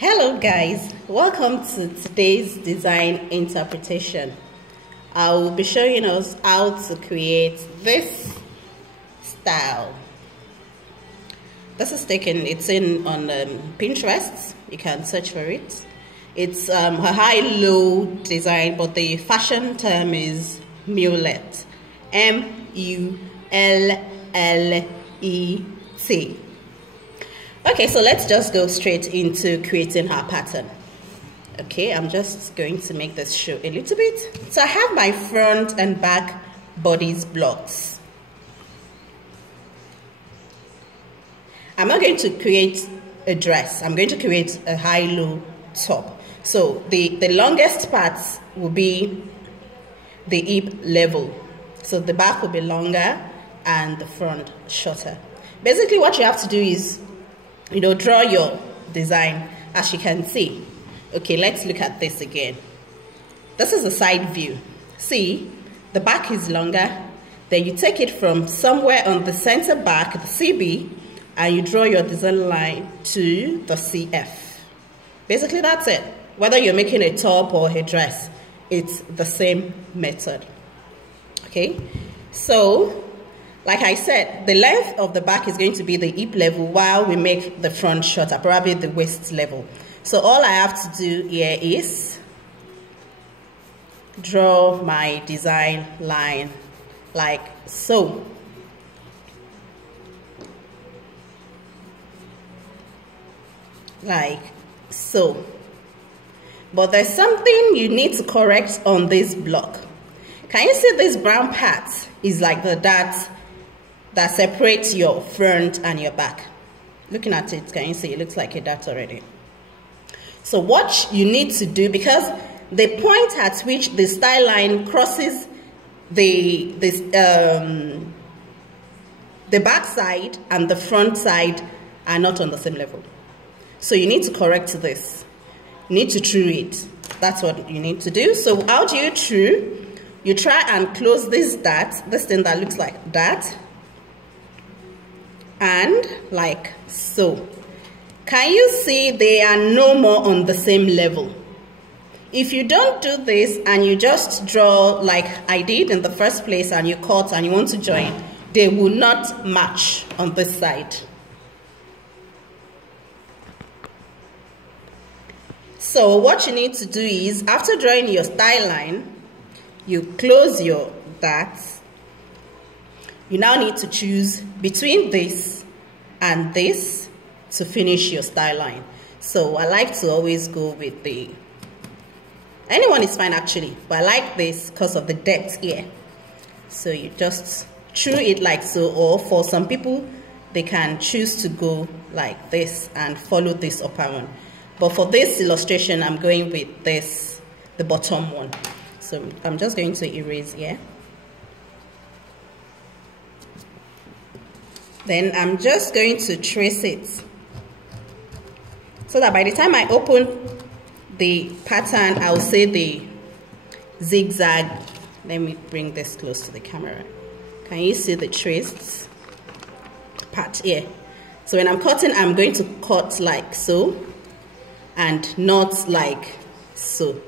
Hello guys, welcome to today's design interpretation. I will be showing us how to create this style. This is it's in on Pinterest. You can search for it. It's a high-low design, but the fashion term is Mullet. M-U-L-L-E-T. Okay, so let's just go straight into creating our pattern. Okay, I'm just going to make this show a little bit. So I have my front and back bodice blocks. I'm not going to create a dress. I'm going to create a high-low top. So the longest parts will be the hip level. So the back will be longer and the front shorter. Basically what you have to do is draw your design as you can see. Okay, let's look at this again. This is a side view. See, the back is longer. Then you take it from somewhere on the center back, the CB, and you draw your design line to the CF. Basically, that's it. Whether you're making a top or a dress, it's the same method. Okay, so like I said, the length of the back is going to be the hip level while we make the front shorter, probably the waist level. So all I have to do here is draw my design line like so. Like so. But there's something you need to correct on this block. Can you see this brown part is like the dot that separates your front and your back? Looking at it, can you see it looks like a dot already? So what you need to do, because the point at which the style line crosses the back side and the front side are not on the same level. So you need to correct this. You need to true it. That's what you need to do. So how do you true? You try and close this dot, this thing that looks like that, and like so. Can you see they are no more on the same level? If you don't do this and you just draw like I did in the first place and you cut and you want to join, they will not match on this side. So what you need to do is, after drawing your style line, you close your dots. You now need to choose between this and this to finish your style line. So I like to always go with anyone is fine actually, but I like this because of the depth here. So you just true it like so, or for some people, they can choose to go like this and follow this upper one. But for this illustration, I'm going with this, the bottom one. So I'm just going to erase here. Then I'm just going to trace it so that by the time I open the pattern, I'll see the zigzag. Let me bring this close to the camera. Can you see the traced part here? So when I'm cutting, I'm going to cut like so and not like so.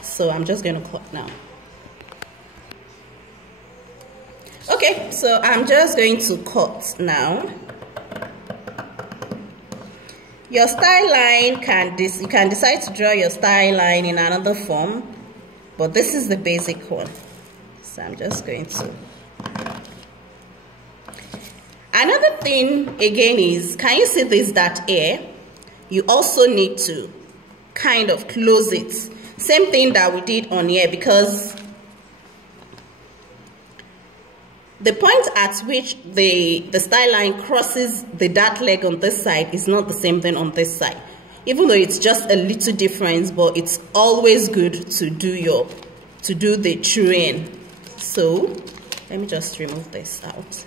So I'm just going to cut now. Okay, so I'm just going to cut now. Your style line you can decide to draw your style line in another form, but this is the basic one. So I'm just going to. Another thing again is, can you see this dot here? You also need to kind of close it. Same thing that we did on here, because the point at which the style line crosses the dart leg on this side is not the same thing on this side. Even though it's just a little difference, but it's always good to do the truing. So let me just remove this out.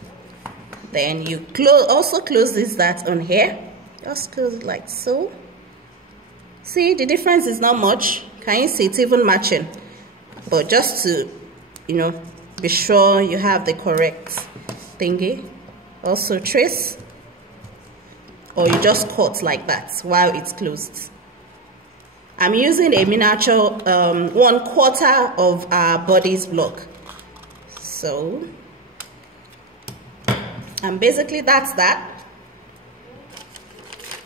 Then you also close this dart on here. Just close it like so. See, the difference is not much. Can you see it's even matching? But just to, be sure you have the correct thingy. Also trace or you just cut like that while it's closed. I'm using a miniature 1/4 of our bodice block. So, and basically that's that.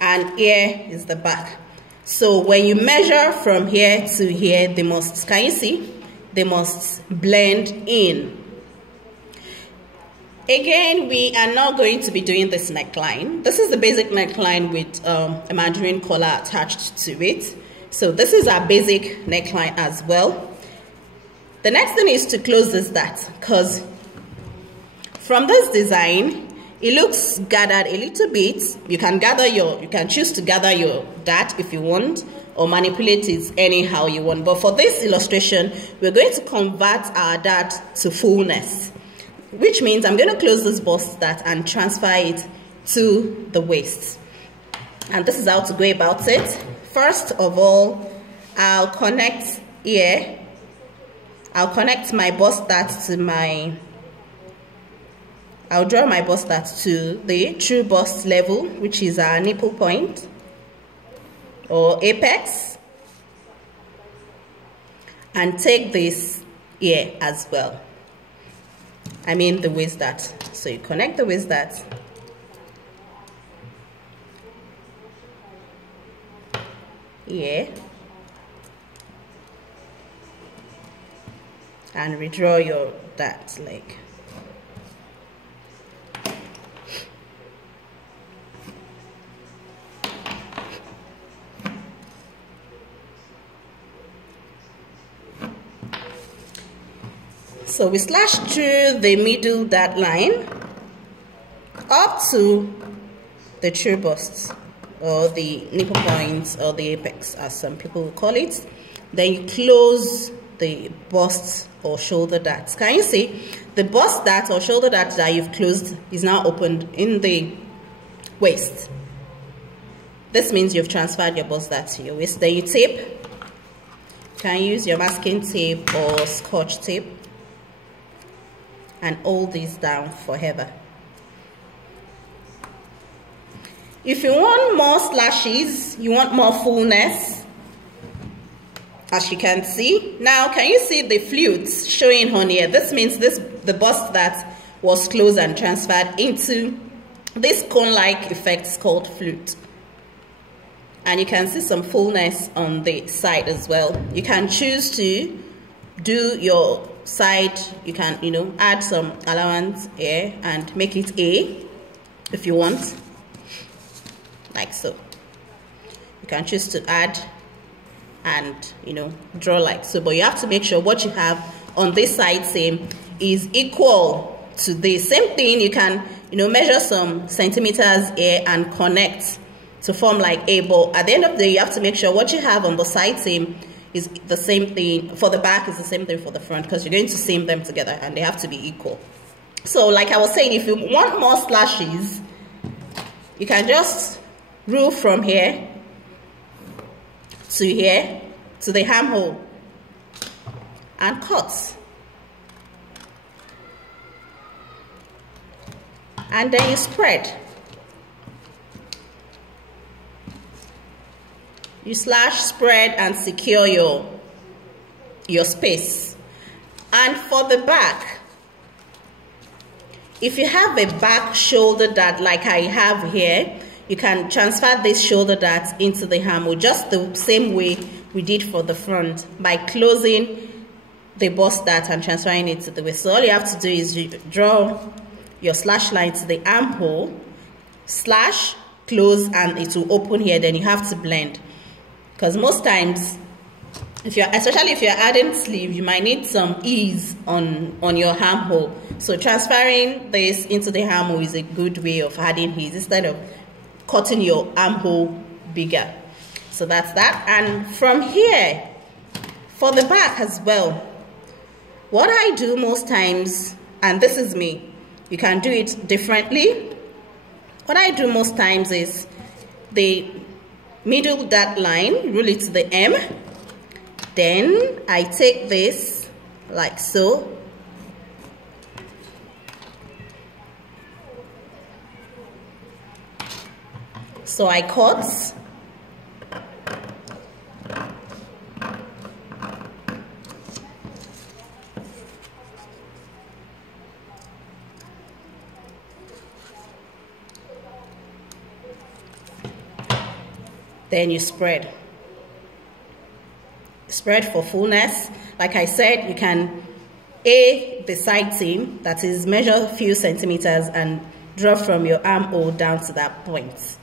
And here is the back. So when you measure from here to here, they must, can you see? They must blend in. Again, we are not going to be doing this neckline. This is the basic neckline with a mandarin collar attached to it. So this is our basic neckline as well. The next thing is to close this dart, because from this design, it looks gathered a little bit. You can choose to gather your dart if you want, or manipulate it anyhow you want. But for this illustration, we're going to convert our dart to fullness, which means I'm going to close this bust dart and transfer it to the waist. And this is how to go about it. First of all, I'll connect here. I'll connect my bust dart to my, I'll draw my bust dart to the true bust level, which is our nipple point or apex, and take this here as well. I mean the waist dart. So you connect the waist dart here and redraw your dart leg. So we slash through the middle dart line up to the true bust, or the nipple points, or the apex as some people will call it. Then you close the bust or shoulder dart. Can you see the bust dart or shoulder dart that you've closed is now opened in the waist? This means you've transferred your bust dart to your waist. Then you tape. You can use your masking tape or scotch tape and hold this down forever. If you want more slashes, you want more fullness, as you can see. Now, can you see the flutes showing on here? This means the bust that was closed and transferred into this cone-like effect called flute. And you can see some fullness on the side as well. You can choose to do your side, you can, add some allowance here and make it A if you want, like so. You can choose to add and, draw like so, but you have to make sure what you have on this side seam is equal to the same thing. You can, measure some centimeters here and connect to form like A, but at the end of the day, you have to make sure what you have on the side seam is the same thing for the back, is the same thing for the front, because you're going to seam them together and they have to be equal. So like I was saying, if you want more slashes, you can just rule from here to here to the armhole and cut. And then you spread. You slash, spread, and secure your space. And for the back, if you have a back shoulder dart like I have here, you can transfer this shoulder dart into the armhole just the same way we did for the front, by closing the bust dart and transferring it to the waist. So all you have to do is draw your slash line to the armhole, slash, close, and it will open here. Then you have to blend. Because most times, especially if you're adding sleeve, you might need some ease on your armhole. So transferring this into the armhole is a good way of adding ease instead of cutting your armhole bigger. So that's that. And from here, for the back as well, what I do most times, and this is me, you can do it differently. What I do most times is the middle dart line, rule it to the M. Then I take this like so. So I cut. Then you spread. Spread for fullness. Like I said, you can the side seam, that is, measure a few centimeters and draw from your armhole down to that point.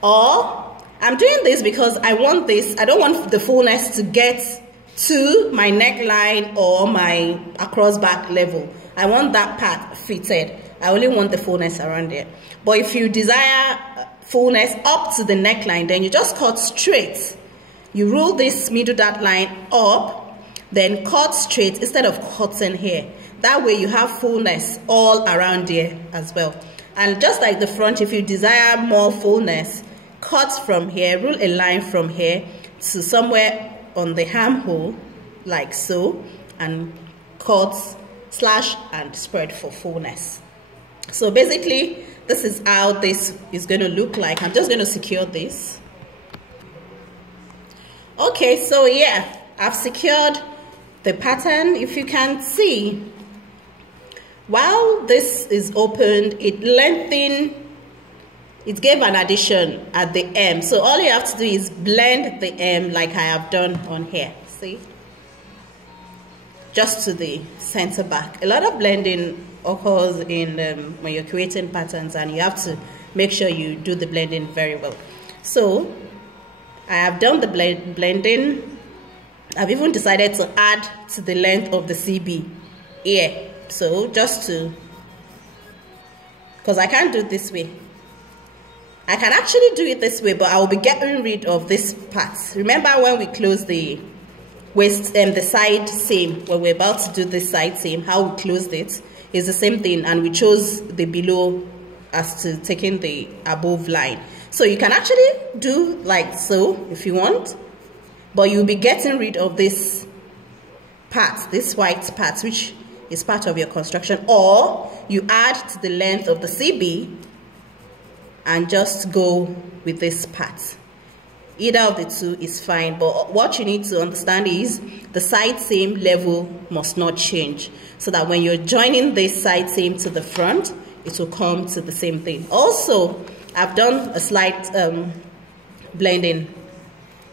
Or I'm doing this because I don't want the fullness to get to my neckline or my across back level. I want that part fitted. I only want the fullness around there. But if you desire fullness up to the neckline, then you just cut straight. You roll this middle dart line up, then cut straight instead of cutting here. That way you have fullness all around here as well. And just like the front, if you desire more fullness, cut from here, rule a line from here to somewhere on the armhole, like so, and cut, slash, and spread for fullness. So basically, this is how this is going to look like. I'm just going to secure this. Okay, so yeah, I've secured the pattern. If you can see, while this is opened, it lengthened, it gave an addition at the hem. So all you have to do is blend the hem like I have done on here. See? Just to the center back. A lot of blending occurs in when you're creating patterns, and you have to make sure you do the blending very well. So I have done the blending. I've even decided to add to the length of the CB here. So just to, because I can't do it this way. I can actually do it this way, but I will be getting rid of this part. Remember when we close the waist and the side seam, when we're about to do this side seam, how we closed it is the same thing, and we chose the below as to taking the above line. So you can actually do like so if you want, but you'll be getting rid of this part, this white part, which is part of your construction, or you add to the length of the CB and just go with this part. Either of the two is fine, but what you need to understand is the side seam level must not change, so that when you're joining this side seam to the front, it will come to the same thing. Also, I've done a slight blending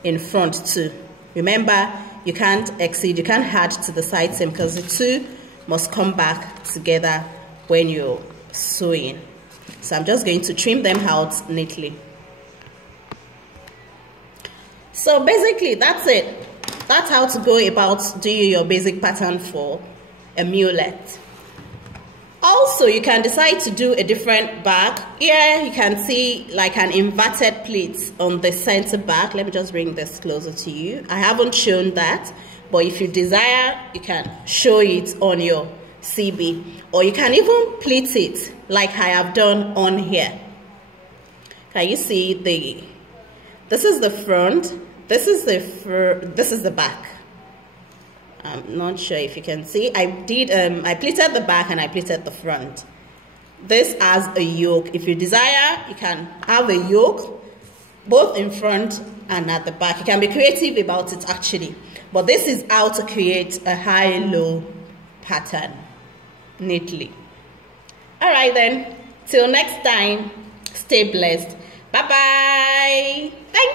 in front too. Remember, you can't add to the side seam, because the two must come back together when you're sewing. So I'm just going to trim them out neatly. So basically, that's it. That's how to go about doing your basic pattern for a mullet. Also, you can decide to do a different back. Here you can see like an inverted pleat on the center back. Let me just bring this closer to you. I haven't shown that, but if you desire, you can show it on your CB, or you can even pleat it like I have done on here. Can you see this is the front, this is the back. I'm not sure if you can see. I pleated the back and I pleated the front. This has a yoke. If you desire, you can have a yoke both in front and at the back. You can be creative about it actually. But this is how to create a high-low pattern neatly. Alright then, till next time, stay blessed. Bye bye. Thank you.